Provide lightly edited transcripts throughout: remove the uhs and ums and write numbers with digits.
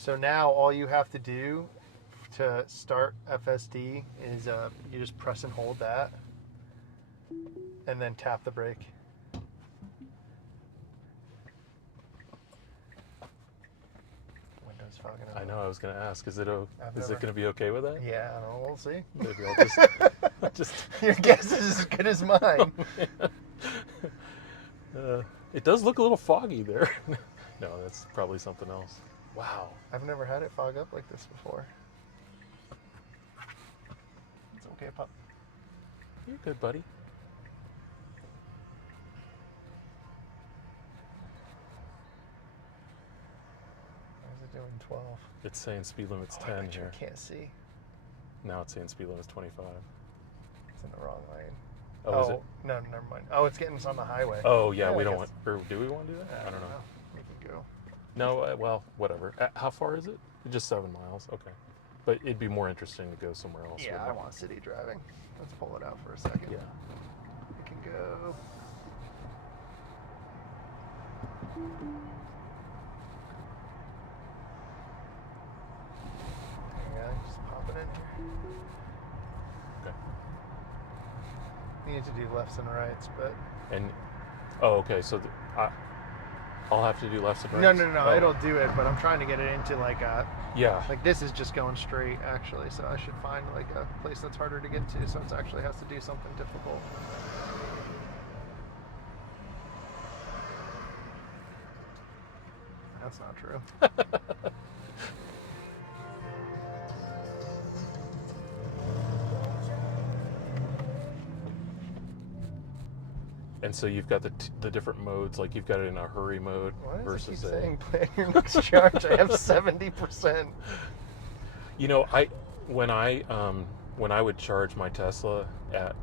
So now all you have to do to start FSD is you just press and hold that, and then tap the brake. Windows fogging up. I know. I was going to ask. Is it going to be okay with that? Yeah, I don't know, we'll see. Maybe I'll just. Your guess is as good as mine. It does look a little foggy there. No, that's probably something else. Wow. I've never had it fog up like this before. It's okay, pup. You're good, buddy. Why is it doing 12? It's saying speed limit's 10 here. I can't see. Now it's saying speed limit's 25. It's in the wrong lane. Oh, is it? No, never mind. Oh, it's getting us on the highway. Oh, yeah, we don't want... Or do we want to do that? I don't know. We can go. No, well, whatever. How far is it? Just 7 miles. Okay. But it'd be more interesting to go somewhere else. Yeah, I want city driving. Let's pull it out for a second. Yeah. We can go. There you go. Just pop it in here. Okay. You need to do lefts and rights, but... okay, so I'll have to do lefts and rights? No, Oh. it'll do it, but I'm trying to get it into like a... Yeah. Like this is just going straight, actually, so I should find like a place that's harder to get to, so it actually has to do something difficult. That's not true. And so you've got the different modes, like you've got it in a hurry mode versus Why does it keep saying plan your next charge? I have 70%. You know, when I would charge my Tesla at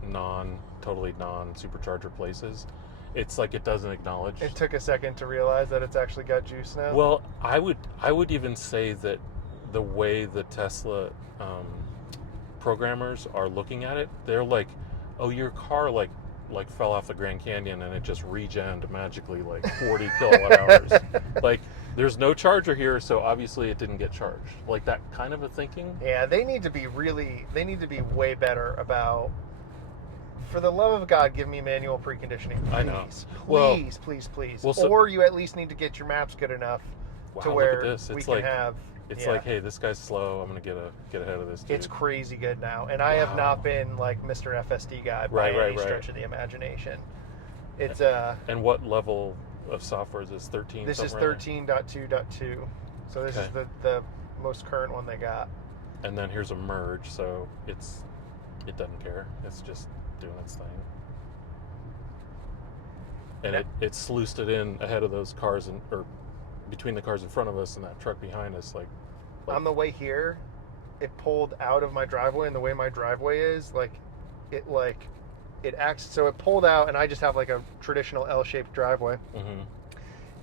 totally non-supercharger places, it's like it doesn't acknowledge. It took a second to realize that it's actually got juice now. Well, I would even say that the way the Tesla programmers are looking at it, they're like, oh, your car like fell off the Grand Canyon and it just regened magically like 40 kilowatt hours. Like, there's no charger here, so obviously it didn't get charged. Like that kind of a thinking. Yeah, they need to be way better about, for the love of God, give me manual preconditioning, please. I know. Please. Well, or you at least need to get your maps good enough to where we can have... It's like, hey, this guy's slow. I'm gonna get ahead of this dude. It's crazy good now, and I have not been like Mr. FSD guy by any stretch of the imagination. It's And what level of software is this? 13. This is 13.2.2. So this is the most current one they got. And then here's a merge, so it doesn't care. It's just doing its thing. And it sluiced it in ahead of those cars or between the cars in front of us and that truck behind us, like on the way here, it pulled out of my driveway, and the way my driveway is, it acts, so it pulled out, and I just have like a traditional L-shaped driveway. Mm-hmm.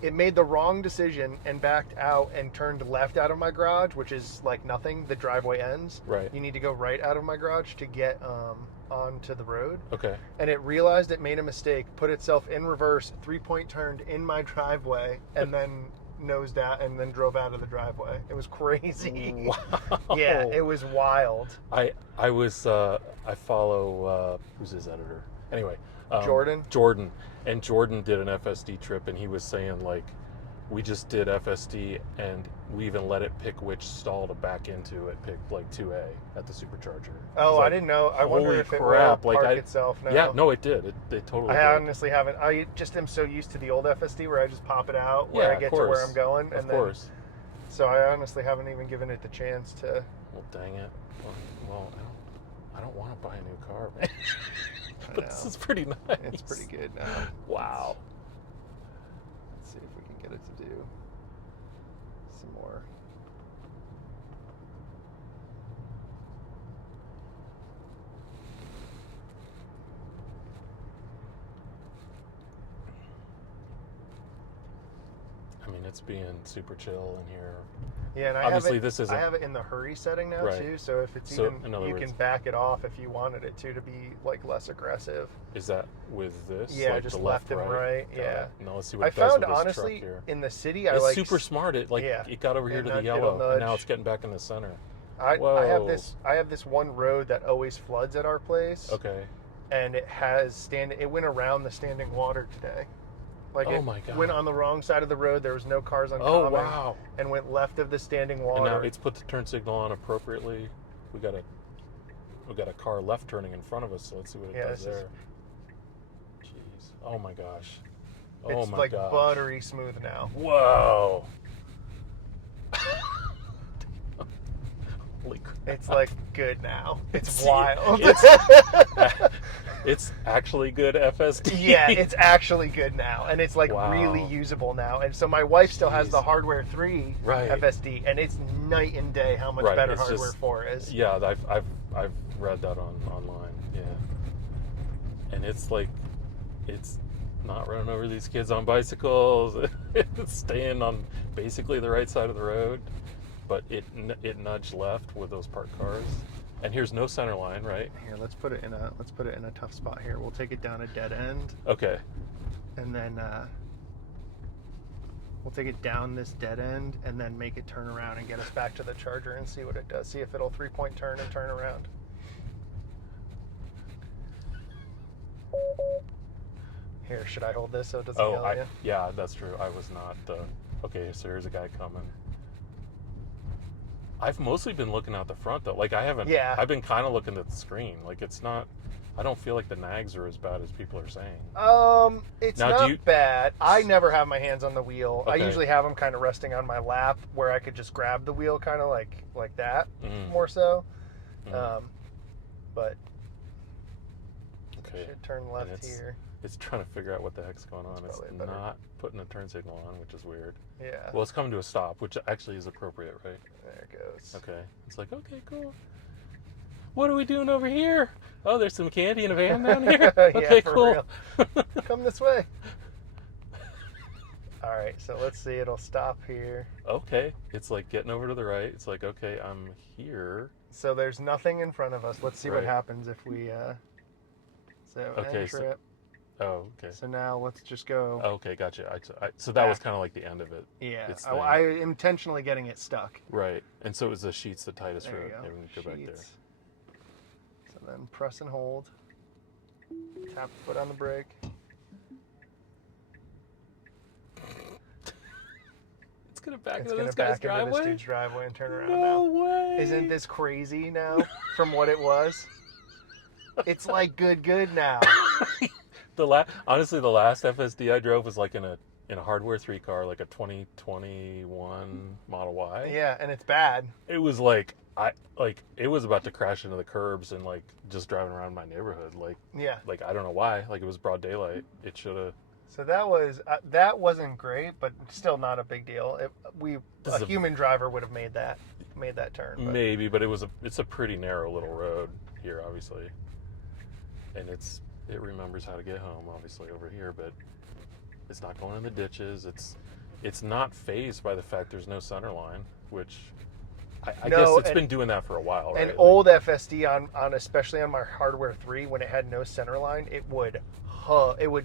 It made the wrong decision and backed out and turned left out of my garage, which is like nothing. The driveway ends. Right. You need to go right out of my garage to get onto the road. Okay. And it realized it made a mistake, put itself in reverse, 3-point turned in my driveway, and then nosed out and then drove out of the driveway. It was crazy. Wow. Yeah, it was wild. I follow who's his editor? Anyway, Jordan, and Jordan did an FSD trip, and he was saying like, we just did FSD and we even let it pick which stall to back into. It picked like 2A at the supercharger. Oh, like, I didn't know. I wonder if it will park itself now. Yeah, no, it did. It totally did. I honestly haven't. I just am so used to the old FSD where I just pop it out where I get to where I'm going. Of course. So I honestly haven't even given it the chance to. Well, dang it. Well, I don't want to buy a new car, man. But this is pretty nice. It's pretty good now. Wow. Let's see if we can get it to do some more. I mean, it's being super chill in here. Yeah, and obviously this isn't. I have it in the hurry setting now Right. too. So if it's So, even, in other you words, can back it off if you wanted it to be like less aggressive. is that with this? Yeah, like just the left and right. Got Yeah. it. Now let's see what I it does found with this honestly truck here. in the city, It's super smart. It it got over here to the it'll yellow, and now nudge. it's getting back in the center. I have Whoa. I have this one road that always floods at our place. Okay. And it went around the standing water today. Like Oh my God. went on the wrong side of the road. There was no cars on Oh common, wow. and went left of the standing water. And now it's put the turn signal on appropriately. We got a car left turning in front of us, so let's see what it does there. Jeez. Oh my gosh. Oh it's my like gosh. buttery smooth now. Whoa. Holy crap. It's like good now. It's wild. It's actually good FSD. Yeah, it's actually good now, and it's like Wow. really usable now. And so my wife still has the Hardware 3 Right. FSD, and it's night and day how much Right, better it's Hardware just- 4 is. Yeah, I've read that online. Yeah, and it's like it's not running over these kids on bicycles. It's staying on basically the right side of the road, but it nudged left with those parked cars. And here's no center line, right? Here, let's put it in a tough spot here. We'll take it down a dead end. Okay. And then we'll take it down this dead end and then make it turn around and get us back to the charger and see what it does. See if it'll 3-point turn and turn around. Here, should I hold this so it doesn't yell at you? Yeah, that's true. I was not. Okay, so here's a guy coming. I've mostly been looking out the front though. Like I haven't. Yeah. I've been kind of looking at the screen. Like it's not. I don't feel like the nags are as bad as people are saying. It's Now, not bad. I never have my hands on the wheel. Okay. I usually have them kind of resting on my lap where I could just grab the wheel kind of like that more so. But okay. should turn left here. It's trying to figure out what the heck's going on. It's probably better. not putting a turn signal on, which is weird. Yeah. Well, it's coming to a stop, which actually is appropriate, right? There it goes. Okay. It's like, okay, cool. What are we doing over here? Oh, there's some candy in a van down here? Okay, for cool. real. Come this way. All right, so let's see. It'll stop here. Okay. It's like getting over to the right. It's like, okay, I'm here. So there's nothing in front of us. Let's see what Right. happens if we... Okay, end trip. Oh, okay. So now let's just go... Okay, gotcha. So that was kind of like the end of it. Yeah, It's I am intentionally getting it stuck. Right. And so it was the Sheetz, the Titus There road. you go. Maybe we can go back there. Sheetz. So then press and hold. Tap the foot on the brake. It's going to back It's into going this to guy's back into this driveway? dude's driveway and turn around No now. way. Isn't this crazy now from what it was? It's like good now. Honestly, the last FSD I drove was like in a Hardware 3 car, like a 2021 Model Y. Yeah, and it's bad. It was it was about to crash into the curbs and like just driving around my neighborhood. Yeah. Like I don't know why. Like it was broad daylight. It should have. So that wasn't great, but still not a big deal. A human driver would have made that turn. But. Maybe, but it's a pretty narrow little road here, obviously, and it remembers how to get home, obviously, over here, but it's not going in the ditches. It's not fazed by the fact there's no center line, which I guess it's been doing that for a while, right? An old FSD on especially on my Hardware 3, when it had no center line, it would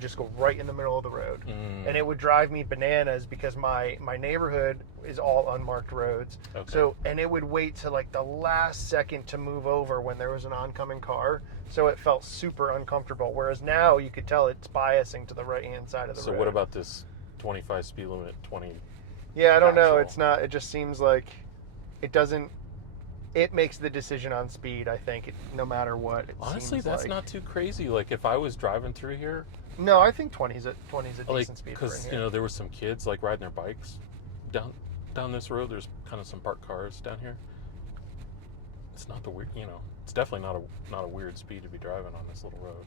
just go right in the middle of the road. And it would drive me bananas because my neighborhood is all unmarked roads. Okay. So, and it would wait to like the last second to move over when there was an oncoming car. So it felt super uncomfortable. Whereas now you could tell it's biasing to the right-hand side of the road. So what about this 25 speed limit, 20? Yeah, I don't know. actual? It's not, it just seems like it doesn't, it makes the decision on speed, I think, no matter what. Honestly, that's not too crazy. Like if I was driving through here. No, I think 20's a decent speed for in because here. there were some kids like riding their bikes down this road. There's kind of some parked cars down here. It's not the weird, it's definitely not a weird speed to be driving on this little road.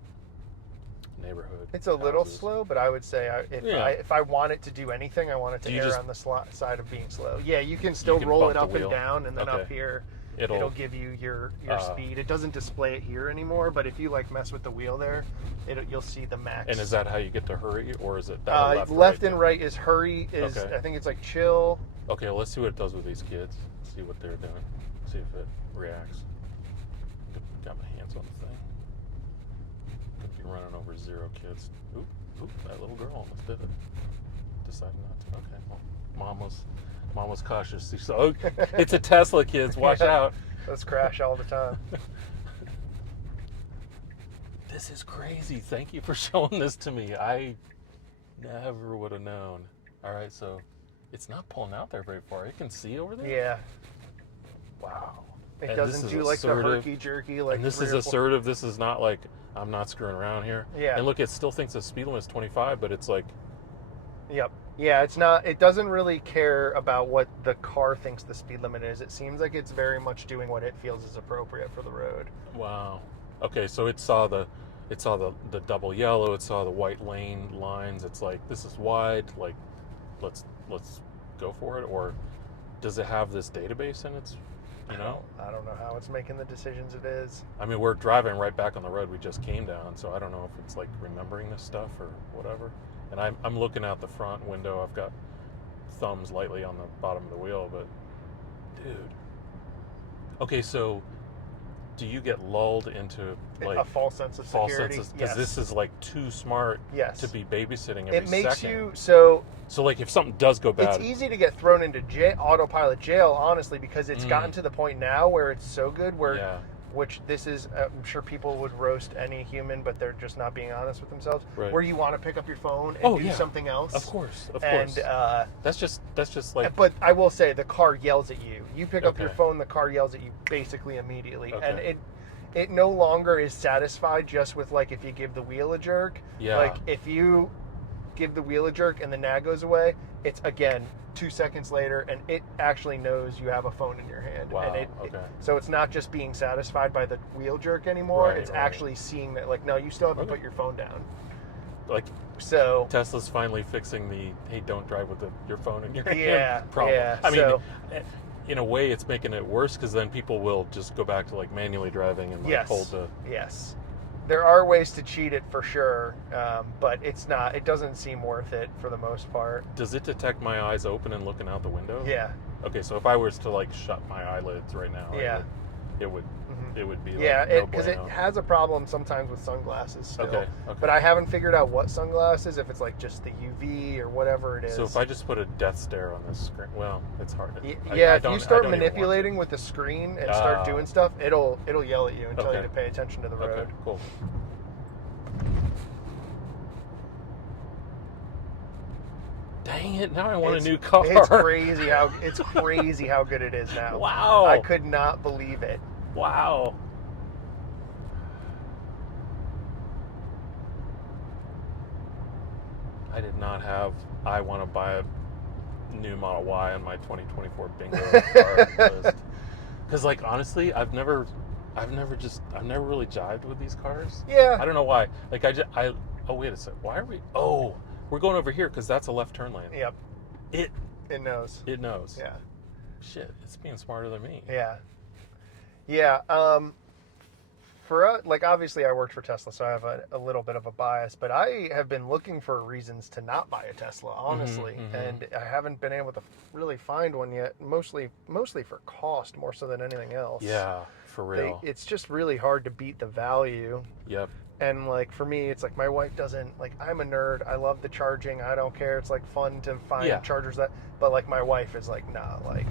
Neighborhood. It's a little slow, but I would say if I want it to do anything, I want it to err on the side of being slow. Yeah, you can still roll it up and down, and then up here it'll give you your speed. It doesn't display it here anymore, but if you mess with the wheel there, you'll see the max. And is that how you get to hurry, or is it left and right is hurry? I think it's like chill, Okay, well, let's see what it does with these kids. See what they're doing. See if it reacts. Got my hands on the thing. Gonna be running over 0 kids. Oop, that little girl almost did it. Decided not to. Okay, well, mom was cautious. So it's a Tesla, kids. Watch out. Let's crash all the time. This is crazy. Thank you for showing this to me. I never would have known. All right, so it's not pulling out there very far. It can see over there? Yeah. Wow. It doesn't do like the herky-jerky. Like and this is assertive. This is not like, I'm not screwing around here. Yeah. And look, it still thinks the speed limit is 25, but it's like... Yep. Yeah, it's not. It doesn't really care about what the car thinks the speed limit is. It seems like it's very much doing what it feels is appropriate for the road. Wow. Okay, so it saw the double yellow. It saw the white lane lines. It's like, this is wide. Like, let's go for it. Or does it have this database in its? You know? I don't know how it's making the decisions it is. I mean, we're driving right back on the road we just came down, so I don't know if it's like remembering this stuff or whatever. And I'm looking out the front window. I've got thumbs lightly on the bottom of the wheel, but dude. Okay, so do you get lulled into like a false sense of security? Because yes. This is like too smart to be babysitting every second. It makes you so like if something does go bad, it's easy to get thrown into autopilot jail, honestly, because it's gotten to the point now where it's so good which this is, I'm sure people would roast any human, but they're just not being honest with themselves. Right. Where you want to pick up your phone and do something else. Of course. And that's just like. But I will say, the car yells at you. You pick up your phone, the car yells at you basically immediately, and it no longer is satisfied just with like if you give the wheel a jerk. Yeah. Like if you give the wheel a jerk and the nag goes away, it's again 2 seconds later, and it actually knows you have a phone in your hand. Wow, and so it's not just being satisfied by the wheel jerk anymore. Right, it's actually seeing that, like, no, you still haven't put your phone down. Like, so Tesla's finally fixing the, hey, don't drive with your phone in your hand problem. Yeah. I mean, in a way, it's making it worse because then people will just go back to like manually driving and like hold the. Yes. There are ways to cheat it for sure, but it's not. It doesn't seem worth it for the most part. Does it detect my eyes open and looking out the window? Yeah. Okay, so if I was to like shut my eyelids right now, it would be like because it has a problem sometimes with sunglasses still. Okay. But I haven't figured out what sunglasses, if it's like just the UV or whatever it is. So if I just put a death stare on this screen, well, it's hard to. If you start manipulating with the screen and start doing stuff, it'll yell at you and tell you to pay attention to the road. Okay, cool. Dang it! Now I want a new car. It's crazy how good it is now. Wow! I could not believe it. Wow. I did not have I want to buy a new Model Y on my 2024 bingo card list. Because, like, honestly, I've never really jived with these cars. Yeah. I don't know why. Like, oh, wait a sec. Why are we? Oh, we're going over here because that's a left turn lane. Yep. It knows. It knows. Yeah. Shit, it's being smarter than me. Yeah. Yeah. Like, obviously I worked for Tesla, so I have a little bit of a bias, but I have been looking for reasons to not buy a Tesla, honestly, and I haven't been able to really find one yet, mostly for cost more so than anything else. Yeah, for real. It's just really hard to beat the value. Yep. And, like, for me, it's like my wife doesn't, like, I'm a nerd. I love the charging. I don't care. It's, like, fun to find chargers but, like, my wife is like, nah, like,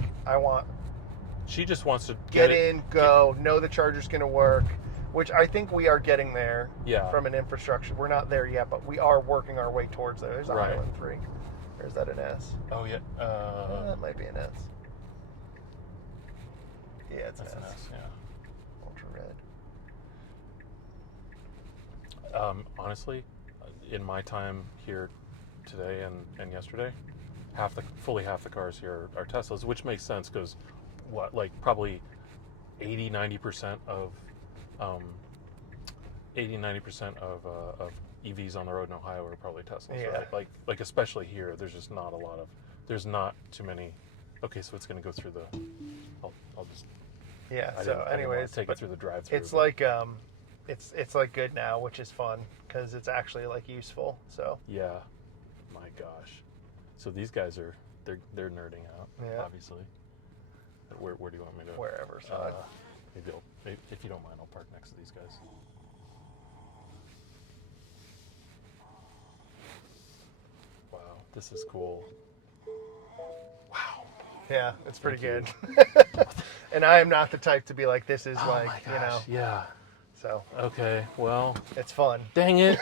she just wants to get in, go, know the charger's going to work, which I think we are getting there from an infrastructure. We're not there yet, but we are working our way towards there. There's a Highland 3. Or is that an S? Oh, yeah. That might be an S. Yeah, it's an S. Yeah. Ultra red. Honestly, in my time here today and yesterday, fully half the cars here are Teslas, which makes sense because probably 80-90% of 80-90% of EVs on the road in Ohio are probably Teslas. Yeah. Right? Like especially here, there's just not there's not too many. Okay, so it's going to go through the. I'll just. Yeah. So, anyways, take it through the drive-through. It's like it's like good now, which is fun because it's actually like useful. So. Yeah. My gosh. So these guys are they're nerding out, obviously. Where do you want me to? Wherever. So maybe if you don't mind, I'll park next to these guys. Wow, this is cool. Wow. Yeah, it's pretty good. And I am not the type to be like, this is Yeah. So. Okay, well. It's fun. Dang it.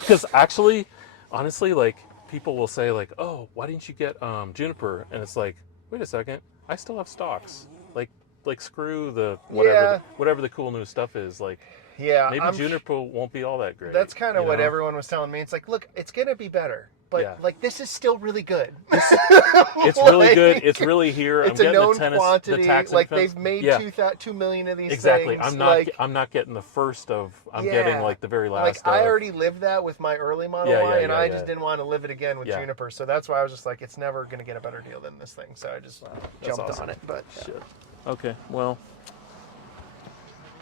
Because actually, honestly, like, people will say, like, oh, why didn't you get Juniper? And it's like, wait a second, I still have stocks. Like screw the whatever the cool new stuff is. Like, maybe Juniper won't be all that great. That's kind of what everyone was telling me. It's like, look, it's gonna be better, but like this is still really good. It's really good. It's really here. It's a known quantity. Like they've made 2 million of these exactly. things. I'm not getting the first of. I'm getting like the very last. Like I already lived that with my early Model Y, and I just didn't want to live it again with Juniper. So that's why I was just like, it's never gonna get a better deal than this thing. So I just jumped on it. But shit. Okay, well.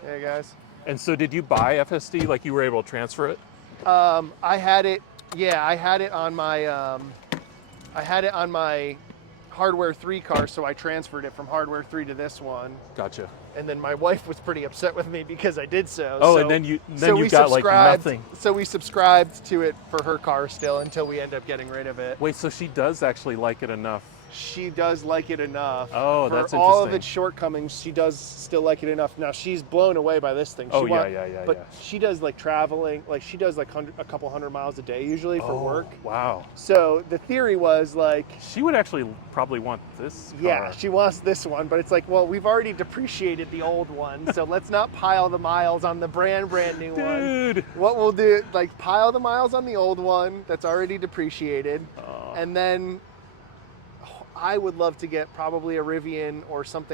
Hey guys. And so, did you buy FSD? Like you were able to transfer it? I had it. Yeah, I had it on my. I had it on my Hardware 3 car, so I transferred it from Hardware 3 to this one. Gotcha. And then my wife was pretty upset with me because I did so. Oh, so, and then you got like nothing. So we subscribed to it for her car still until we end up getting rid of it. Wait, so she does actually like it enough? She does like it enough. Oh, that's interesting. For all of its shortcomings, she does still like it enough. Now, she's blown away by this thing. But she does like traveling, like she does like a couple hundred miles a day usually for work. Wow. So the theory was like... She would actually probably want this car. Yeah, she wants this one, but it's like, well, we've already depreciated the old one, so let's not pile the miles on the brand new one. Dude! What we'll do, like pile the miles on the old one that's already depreciated, and then... I would love to get probably a Rivian or some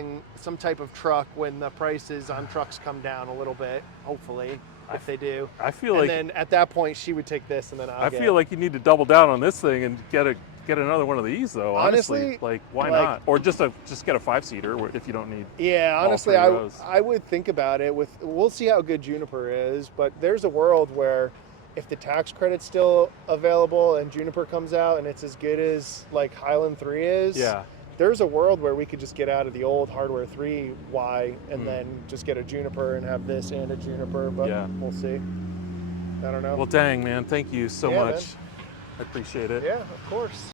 type of truck when the prices on trucks come down a little bit, hopefully, if they do. I feel like... And then at that point, she would take this, and then I feel like you need to double down on this thing and get another one of these, though, honestly. Like, why not? Or just get a 5-seater if you don't need honestly, I would think about it. We'll see how good Juniper is, but there's a world where if the tax credit's still available and Juniper comes out and it's as good as like Highland 3 is, there's a world where we could just get out of the old Hardware 3 Y and then just get a Juniper and have this and a Juniper, but we'll see. I don't know. Well, dang, man, thank you so much. Man. I appreciate it. Yeah, of course.